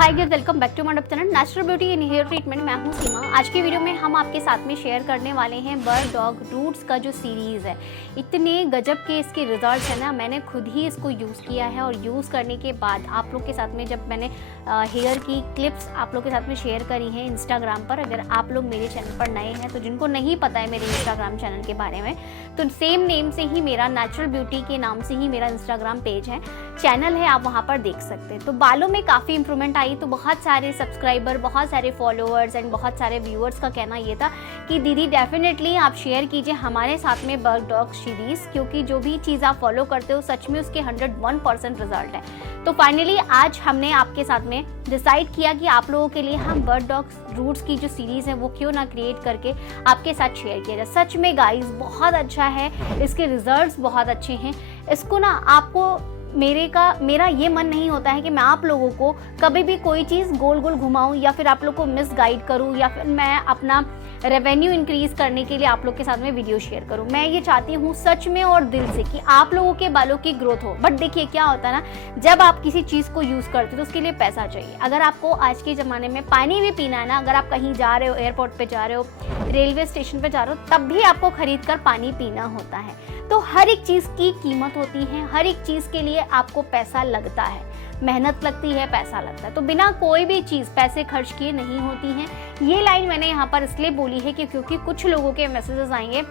Hi guys, welcome back to Mandap channel natural beauty and hair treatment. मैं हूं सीमा। आज की वीडियो में हम आपके साथ में शेयर करने वाले हैं बर्ड डॉग रूट्स का जो सीरीज़ है। इतने गजब के इसके रिजल्ट्स हैं ना, मैंने खुद ही इसको यूज़ किया है और यूज़ करने के बाद आप लोग के साथ में जब मैंने हेयर की क्लिप्स आप लोग के साथ में शेयर करी हैं इंस्टाग्राम पर, अगर आप लोग मेरे चैनल पर नए हैं तो जिनको नहीं पता है मेरे इंस्टाग्राम चैनल के बारे में, तो सेम नेम से ही मेरा नेचुरल ब्यूटी के नाम से ही मेरा इंस्टाग्राम पेज है, चैनल है, आप वहाँ पर देख सकते हैं। तो बालों में काफ़ी इंप्रूवमेंट आई। तो बहुत सारे सब्सक्राइबर, बहुत सारे फॉलोअर्स एंड बहुत सारे व्यूअर्स का कहना ये था कि दीदी डेफिनेटली आप शेयर कीजिए हमारे साथ में बर्ड डॉग सीरीज़, क्योंकि जो भी चीज़ आप फॉलो करते हो सच में उसके 101% रिजल्ट है। तो फाइनली आज हमने आपके साथ में डिसाइड किया कि आप लोगों के लिए हम बर्ड डॉग रूट्स की जो सीरीज़ है वो क्यों ना क्रिएट करके आपके साथ शेयर किया जाए। सच में गाइस बहुत अच्छा है, इसके रिजल्ट्स बहुत अच्छे हैं। इसको ना आपको मेरा ये मन नहीं होता है कि मैं आप लोगों को कभी भी कोई चीज़ गोल गोल घुमाऊं या फिर आप लोग को मिस गाइड करूं या फिर मैं अपना रेवेन्यू इंक्रीज करने के लिए आप लोग के साथ में वीडियो शेयर करूं। मैं ये चाहती हूं सच में और दिल से कि आप लोगों के बालों की ग्रोथ हो। बट देखिए क्या होता है ना, जब आप किसी चीज़ को यूज़ करते हो तो उसके लिए पैसा चाहिए। अगर आपको आज के ज़माने में पानी भी पीना है ना, अगर आप कहीं जा रहे हो, एयरपोर्ट पर जा रहे हो, रेलवे स्टेशन पर जा रहे हो, तब भी आपको खरीद कर पानी पीना होता है। तो हर एक चीज़ की कीमत होती है, हर एक चीज़ के लिए आपको पैसा लगता है, मेहनत लगती है, पैसा लगता है। तो बिना कोई भी चीज़ पैसे खर्च किए नहीं होती हैं। ये लाइन मैंने यहाँ पर इसलिए बोली है कि क्योंकि कुछ लोगों के मैसेजेस आएंगे,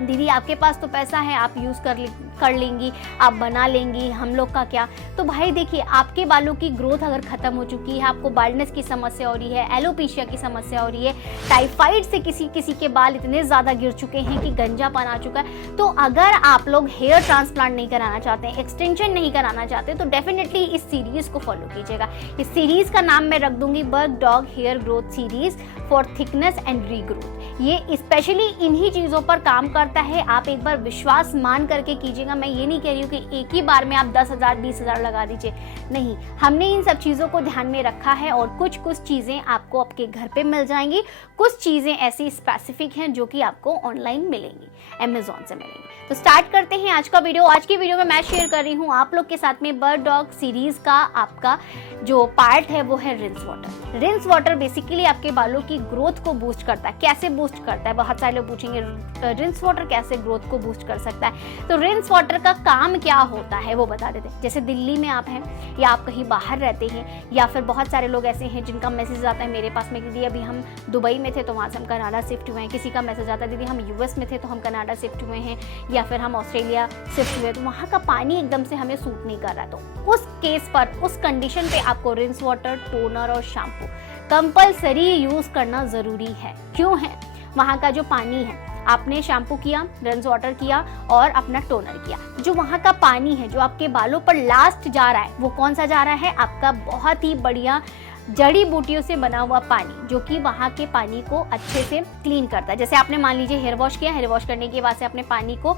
दीदी आपके पास तो पैसा है, आप यूज़ कर लेंगी, आप बना लेंगी, हम लोग का क्या। तो भाई देखिए, आपके बालों की ग्रोथ अगर ख़त्म हो चुकी है, आपको बाल्डनेस की समस्या हो रही है, एलोपेशिया की समस्या हो रही है, टाइफाइड से किसी के बाल इतने ज़्यादा गिर चुके हैं कि गंजापन आ चुका है, तो अगर आप लोग हेयर ट्रांसप्लांट नहीं कराना चाहते हैं, एक्सटेंशन नहीं कराना चाहते, तो डेफिनेटली इस सीरीज़ को फॉलो कीजिएगा। इस सीरीज़ का नाम मैं रख दूंगी bird dog hair growth series for thickness and regrowth. ये स्पेशली इन्हीं चीज़ों पर काम करता है। आप एक बार विश्वास मान करके कीजिएगा। मैं ये नहीं कह रही हूँ कि एक ही बार में आप 10,000 20,000 लगा दीजिए, नहीं, हमने इन सब चीज़ों को ध्यान में रखा है और कुछ चीज़ें आपको आपके घर पे मिल जाएंगी, कुछ चीज़ें ऐसी स्पेसिफिक हैं जो कि आपको ऑनलाइन मिलेंगी, अमेजॉन से मिलेंगी। तो स्टार्ट करते हैं आज का वीडियो। आज की वीडियो में मैं शेयर कर रही हूँ आप लोग के साथ में बर्ड डॉग सीरीज़ का आपका जो पार्ट है वो है rinse water. Rinse water basically आपके बालों की ग्रोथ को बूस्ट करता है। कैसे बूस्ट करता है, बहुत सारे लोग पूछेंगे रिंस वाटर कैसे ग्रोथ को बूस्ट कर सकता है। तो रिंस वाटर का काम क्या होता है वो बता देते हैं। जैसे दिल्ली में आप हैं या आप कहीं बाहर रहते हैं, या फिर बहुत सारे लोग ऐसे हैं जिनका मैसेज आता है मेरे पास में, दीदी अभी हम दुबई में थे तो वहाँ से हम कनाडा शिफ्ट हुए हैं। किसी का मैसेज आता है दीदी हम यूएस में थे तो हम कनाडा शिफ्ट हुए हैं, या फिर हम ऑस्ट्रेलिया शिफ्ट हुए, तो वहाँ का पानी एकदम से हमें सूट नहीं कर रहा। तो उस केस पर, उस कंडीशन पे आपको रिंस वाटर, टोनर और शैम्पू कंपल्सरी यूज करना जरूरी है। क्यों है? वहाँ का जो पानी है, आपने शैम्पू किया, रिंस वाटर किया और अपना टोनर किया, जो वहाँ का पानी है जो आपके बालों पर लास्ट जा रहा है वो कौन सा जा रहा है? आपका बहुत ही बढ़िया जड़ी बूटियों से बना हुआ पानी, जो कि वहाँ के पानी को अच्छे से क्लीन करता है। जैसे आपने मान लीजिए हेयर वॉश किया, हेयर वॉश करने के बाद से आपने पानी को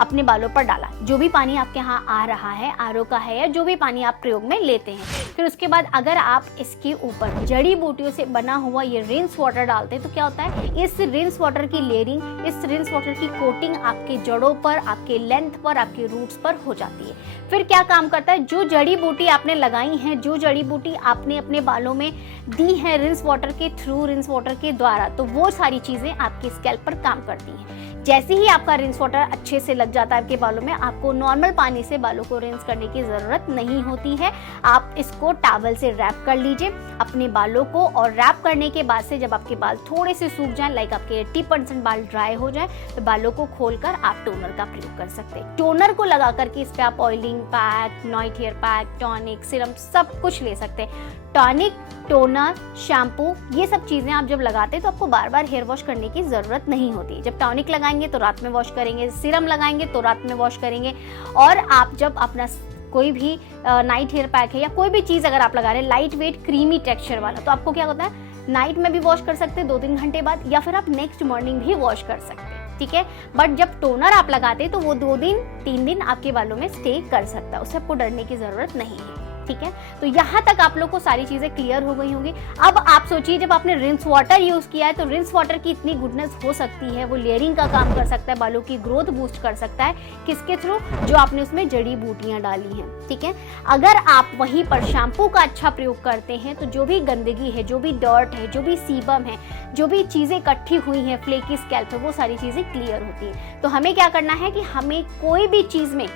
अपने बालों पर डाला, जो भी पानी आपके यहाँ आ रहा है, आरओ का है या जो भी पानी आप प्रयोग में लेते हैं, फिर उसके बाद अगर आप इसके ऊपर जड़ी बूटियों से बना हुआ ये रिंस वाटर डालते हैं तो क्या होता है, इस रिंस वाटर की लेयरिंग, इस रिंस वाटर की कोटिंग आपके जड़ों पर, आपके लेंथ पर, आपके रूट्स पर हो जाती है। फिर क्या काम करता है, जो जड़ी बूटी आपने लगाई हैं, जो जड़ी बूटी आपने अपने बालों में दी है रिंस वाटर के थ्रू, रिंस वाटर के द्वारा, तो वो सारी चीज़ें आपके स्कैल्प पर काम करती हैं। जैसे ही आपका रिंस वाटर अच्छे से लग जाता है आपके बालों में, आपको नॉर्मल पानी से बालों को रिंस करने की ज़रूरत नहीं होती है। आप इसको टॉवल से रैप कर लीजिए अपने बालों को, और रैप करने के बाद से जब आपके बाल थोड़े से सूख जाएं, लाइक आपके 80% बाल ड्राई हो जाएं, तो बालों को खोलकर आप टोनर का प्रयोग कर सकते हैं। टोनर को लगा करके इस पर आप oiling pack, night hair pack, tonic, serum सब कुछ ले सकते हैं। टॉनिक, टोनर, शैम्पू, ये सब चीज़ें आप जब लगाते हैं तो आपको बार बार हेयर वॉश करने की ज़रूरत नहीं होती। जब टॉनिक लगाएंगे तो रात में वॉश करेंगे, सीरम लगाएंगे तो रात में वॉश करेंगे, और आप जब अपना कोई भी नाइट हेयर पैक है या कोई भी चीज़ अगर आप लगा रहे हैं लाइट वेट क्रीमी टेक्सचर वाला, तो आपको क्या होता है, नाइट में भी वॉश कर सकते हैं 2-3 घंटे बाद, या फिर आप नेक्स्ट मॉर्निंग भी वॉश कर सकते हैं, ठीक है। बट जब टोनर आप लगाते हैं तो वो 2 दिन 3 दिन आपके बालों में स्टे कर सकता है, उससे आपको डरने की ज़रूरत नहीं है। ठीक है। तो यहाँ तक आप लोग को सारी चीज़ें क्लियर हो गई होंगी। अब आप सोचिए जब आपने रिंस वाटर यूज़ किया है तो रिंस वाटर की इतनी गुडनेस हो सकती है, वो लेयरिंग का काम कर सकता है, बालों की ग्रोथ बूस्ट कर सकता है, किसके थ्रू, जो आपने उसमें जड़ी बूटियाँ डाली हैं, ठीक है। अगर आप वहीं पर शैम्पू का अच्छा प्रयोग करते हैं तो जो भी गंदगी है, जो भी डर्ट है, जो भी सीबम है, जो भी चीज़ें इकट्ठी हुई हैं, फ्लेकी स्कैल्प है, वो सारी चीज़ें क्लियर होती हैं। तो हमें क्या करना है कि हमें कोई भी चीज़ में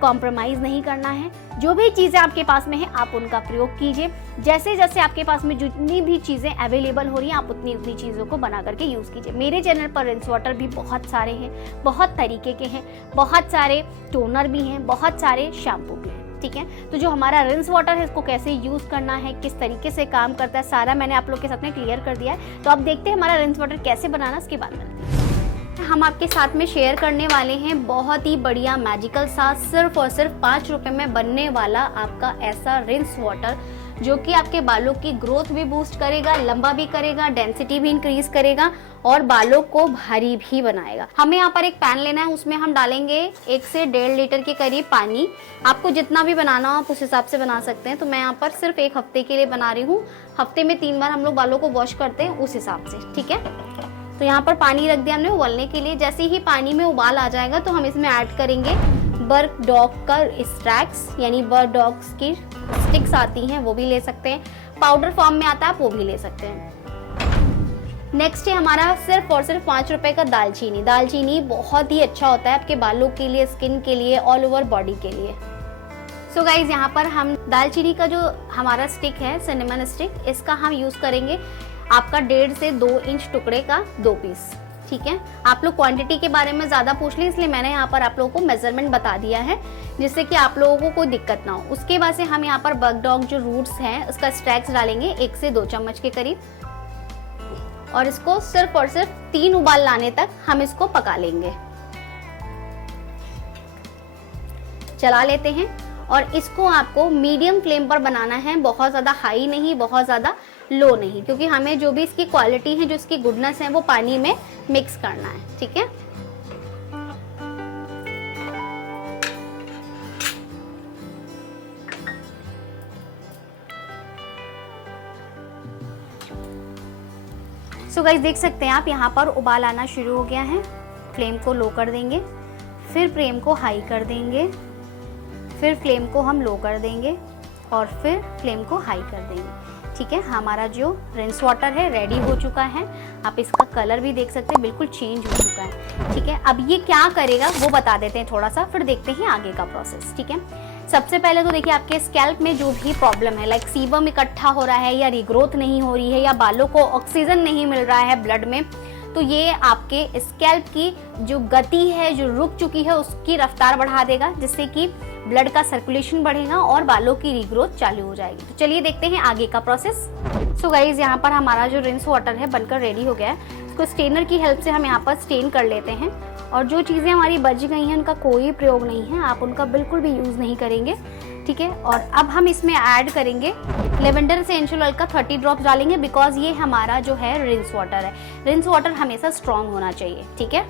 कॉम्प्रोमाइज़ नहीं करना है। जो भी चीज़ें आपके पास में है आप उनका प्रयोग कीजिए। जैसे जैसे आपके पास में जितनी भी चीज़ें अवेलेबल हो रही हैं आप उतनी उतनी चीज़ों को बना करके यूज़ कीजिए। मेरे चैनल पर रिंस वाटर भी बहुत सारे हैं, बहुत तरीके के हैं, बहुत सारे टोनर भी हैं, बहुत सारे शैम्पू भी हैं, ठीक है। तो जो हमारा रिंस वाटर है इसको कैसे यूज़ करना है, किस तरीके से काम करता है, सारा मैंने आप लोग के साथ में क्लियर कर दिया है। तो अब देखते हैं हमारा रिंस वाटर कैसे बनाना, इसके बाद में हम आपके साथ में शेयर करने वाले हैं बहुत ही बढ़िया मैजिकल सा सिर्फ और सिर्फ 5 रुपए में बनने वाला आपका ऐसा रिंस वाटर, जो कि आपके बालों की ग्रोथ भी बूस्ट करेगा, लंबा भी करेगा, डेंसिटी भी इंक्रीज करेगा और बालों को भारी भी बनाएगा। हमें यहाँ पर एक पैन लेना है, उसमें हम डालेंगे 1 से 1.5 लीटर के करीब पानी। आपको जितना भी बनाना हो आप उस हिसाब से बना सकते हैं। तो मैं यहाँ पर सिर्फ 1 हफ्ते के लिए बना रही हूँ। हफ्ते में 3 बार हम लोग बालों को वॉश करते हैं, उस हिसाब से, ठीक है। तो यहाँ पर पानी रख दिया हमने उबालने के लिए। जैसे ही पानी में उबाल आ जाएगा तो हम इसमें ऐड करेंगे बर्ड डॉग का स्ट्रैक्स, यानी बर्ड डॉग्स की स्टिक्स आती हैं, वो भी ले सकते हैं, पाउडर फॉर्म में आता है आप वो भी ले सकते हैं। नेक्स्ट है हमारा सिर्फ और सिर्फ 5 रुपए का दालचीनी। दालचीनी बहुत ही अच्छा होता है आपके बालों के लिए, स्किन के लिए, ऑल ओवर बॉडी के लिए। सो गाइज यहाँ पर हम दालचीनी का जो हमारा स्टिक है, सिनेमन स्टिक, इसका हम यूज़ करेंगे आपका 1.5 से 2 इंच टुकड़े का 2 पीस, ठीक है। आप लोग क्वांटिटी के बारे में ज़्यादा पूछ लें, इसलिए मैंने यहाँ पर आप लोगों को मेजरमेंट बता दिया है, जिससे कि आप लोगों को कोई दिक्कत ना हो। उसके बाद से हम यहाँ पर बर्ड डॉग जो रूट्स हैं उसका स्ट्रैक्स डालेंगे 1 से 2 चम्मच के करीब, और इसको सिर्फ और सिर्फ 3 उबाल लाने तक हम इसको पका लेंगे। चला लेते हैं और इसको आपको मीडियम फ्लेम पर बनाना है, बहुत ज़्यादा हाई नहीं, बहुत ज़्यादा लो नहीं, क्योंकि हमें जो भी इसकी क्वालिटी है, जो इसकी गुडनेस है, वो पानी में मिक्स करना है, ठीक है। सो गाइस देख सकते हैं आप यहाँ पर उबाल आना शुरू हो गया है। फ्लेम को लो कर देंगे, फिर फ्लेम को हाई कर देंगे, फिर फ्लेम को हम लो कर देंगे और फिर फ्लेम को हाई कर देंगे, ठीक है। हमारा जो रिंस वाटर है रेडी हो चुका है। आप इसका कलर भी देख सकते हैं, बिल्कुल चेंज हो चुका है, ठीक है। अब ये क्या करेगा वो बता देते हैं थोड़ा सा, फिर देखते हैं आगे का प्रोसेस, ठीक है। सबसे पहले तो देखिए आपके स्कैल्प में जो भी प्रॉब्लम है, लाइक सीबम इकट्ठा हो रहा है या रिग्रोथ नहीं हो रही है या बालों को ऑक्सीजन नहीं मिल रहा है ब्लड में, तो ये आपके स्कैल्प की जो गति है, जो रुक चुकी है, उसकी रफ्तार बढ़ा देगा, जिससे कि ब्लड का सर्कुलेशन बढ़ेगा और बालों की रीग्रोथ चालू हो जाएगी। तो चलिए देखते हैं आगे का प्रोसेस। सो गाइज यहाँ पर हमारा जो रिंस वाटर है बनकर रेडी हो गया है। इसको स्टेनर की हेल्प से हम यहाँ पर स्टेन कर लेते हैं, और जो चीज़ें हमारी बच गई हैं उनका कोई प्रयोग नहीं है, आप उनका बिल्कुल भी यूज़ नहीं करेंगे, ठीक है। और अब हम इसमें ऐड करेंगे लेवेंडर एसेंशियल ऑयल का 30 ड्रॉप्स डालेंगे, बिकॉज ये हमारा जो है रिंस वाटर है। रिंस वाटर हमेशा स्ट्रॉन्ग होना चाहिए, ठीक है।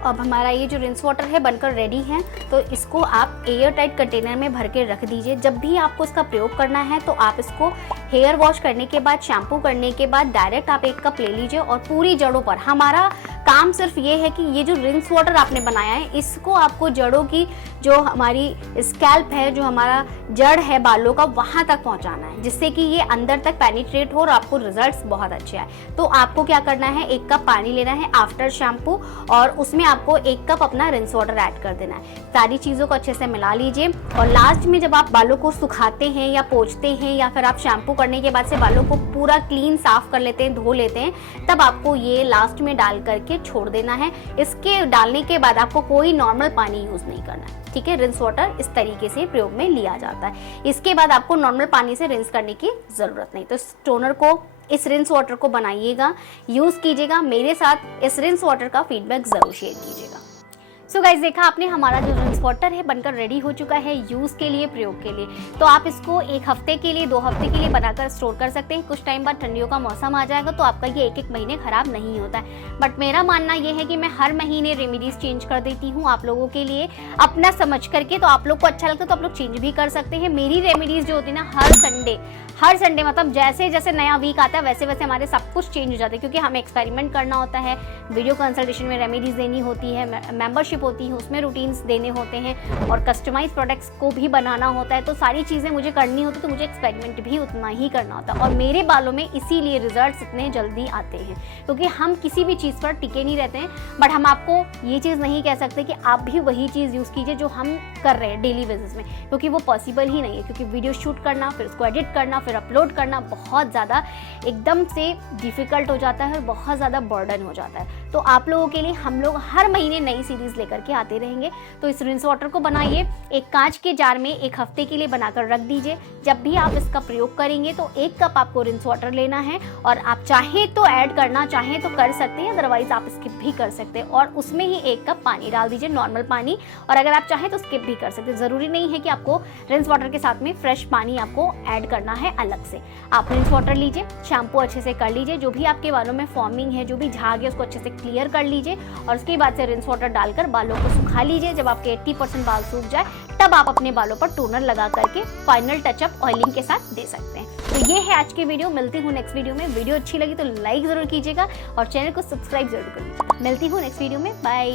अब हमारा ये जो रिंस वाटर है बनकर रेडी है, तो इसको आप एयर टाइट कंटेनर में भर के रख दीजिए। जब भी आपको इसका प्रयोग करना है तो आप इसको हेयर वॉश करने के बाद, शैम्पू करने के बाद डायरेक्ट आप 1 कप ले लीजिए और पूरी जड़ों पर। हमारा काम सिर्फ ये है कि ये जो रिंस वाटर आपने बनाया है इसको आपको जड़ों की, जो हमारी स्कैल्प है, जो हमारा जड़ है बालों का, वहाँ तक पहुँचाना है, जिससे कि ये अंदर तक पेनिट्रेट हो और आपको रिजल्ट्स बहुत अच्छे आए। तो आपको क्या करना है, 1 कप पानी लेना है आफ्टर शैम्पू, और उसमें आपको 1 कप अपना रिंस वाटर ऐड कर देना है। सारी चीज़ों को अच्छे से मिला लीजिए, और लास्ट में जब आप बालों को सुखाते हैं या पोंछते हैं, या फिर आप शैम्पू करने के बाद से बालों को पूरा क्लीन साफ कर लेते हैं, धो लेते हैं, तब आपको ये लास्ट में डाल करके छोड़ देना है। इसके डालने के बाद आपको कोई नॉर्मल पानी यूज नहीं करना है, ठीक है। रिंस वाटर इस तरीके से प्रयोग में लिया जाता है। इसके बाद आपको नॉर्मल पानी से रिंस करने की जरूरत नहीं। तो इस टोनर को, इस रिंस वाटर को बनाइएगा, यूज कीजिएगा। मेरे साथ इस रिंस वाटर का फीडबैक जरूर शेयर कीजिएगा। सो गाइस, देखा आपने, हमारा जो रिंस वाटर है बनकर रेडी हो चुका है यूज़ के लिए, प्रयोग के लिए। तो आप इसको 1 हफ्ते के लिए, 2 हफ्ते के लिए बनाकर स्टोर कर सकते हैं। कुछ टाइम बाद ठंडियों का मौसम आ जाएगा तो आपका ये 1-1 महीने खराब नहीं होता है। बट मेरा मानना ये है कि मैं हर महीने रेमेडीज चेंज कर देती हूँ आप लोगों के लिए, अपना समझ करके। तो आप लोग को अच्छा लगता है तो आप लोग चेंज भी कर सकते हैं। मेरी रेमेडीज जो होती है ना, हर संडे मतलब जैसे जैसे नया वीक आता है वैसे वैसे हमारे सब कुछ चेंज हो जाता है, क्योंकि हमें एक्सपेरिमेंट करना होता है, वीडियो कंसल्टेशन में रेमेडीज देनी होती है, मेंबरशिप होती है, उसमें रूटीन्स देने होते हैं, और कस्टमाइज प्रोडक्ट्स को भी बनाना होता है। तो सारी चीज़ें मुझे करनी होती है, तो मुझे एक्सपेरिमेंट भी उतना ही करना होता है। और मेरे बालों में इसीलिए रिजल्ट्स इतने जल्दी आते हैं, क्योंकि हम किसी भी चीज़ पर टिके नहीं रहते हैं। बट हम आपको ये चीज़ नहीं कह सकते कि आप भी वही चीज़ यूज़ कीजिए जो हम कर रहे हैं डेली बेसिस में, क्योंकि वो पॉसिबल ही नहीं है। क्योंकि वीडियो शूट करना, फिर उसको एडिट करना, फिर अपलोड करना बहुत ज़्यादा एकदम से डिफ़िकल्ट हो जाता है और बहुत ज़्यादा बर्डन हो जाता है। तो आप लोगों के लिए हम लोग हर महीने नई सीरीज़ लेकर के आते रहेंगे। तो इस रिंस वाटर को बनाइए, एक कांच के जार में 1 हफ्ते के लिए बनाकर रख दीजिए। जब भी आप इसका प्रयोग करेंगे तो 1 कप आपको रिंस वाटर लेना है, और आप चाहें तो ऐड करना चाहें तो कर सकते हैं, अदरवाइज आप स्किप भी कर सकते हैं। और उसमें ही 1 कप पानी डाल दीजिए, नॉर्मल पानी। और अगर आप चाहें तो स्किप भी कर सकते हैं, ज़रूरी नहीं है कि आपको रिंस वाटर के साथ में फ्रेश पानी आपको ऐड करना है अलग से। आप रिंस वाटर लीजिए, शैम्पू अच्छे से कर लीजिए, जो भी आपके बालों में फॉर्मिंग है, जो भी झाग है उसको अच्छे से क्लियर कर लीजिए, और उसके बाद से रिंस वाटर डालकर बालों को सुखा लीजिए। जब आपके 80% बाल सूख जाए तब आप अपने बालों पर टोनर लगा करके फाइनल टचअप ऑयलिंग के साथ दे सकते हैं। तो ये है आज की वीडियो। मिलती हूँ नेक्स्ट वीडियो में। वीडियो अच्छी लगी तो लाइक ज़रूर कीजिएगा और चैनल को सब्सक्राइब जरूर कर लीजिएगा। मिलती हूँ नेक्स्ट वीडियो में। बाय।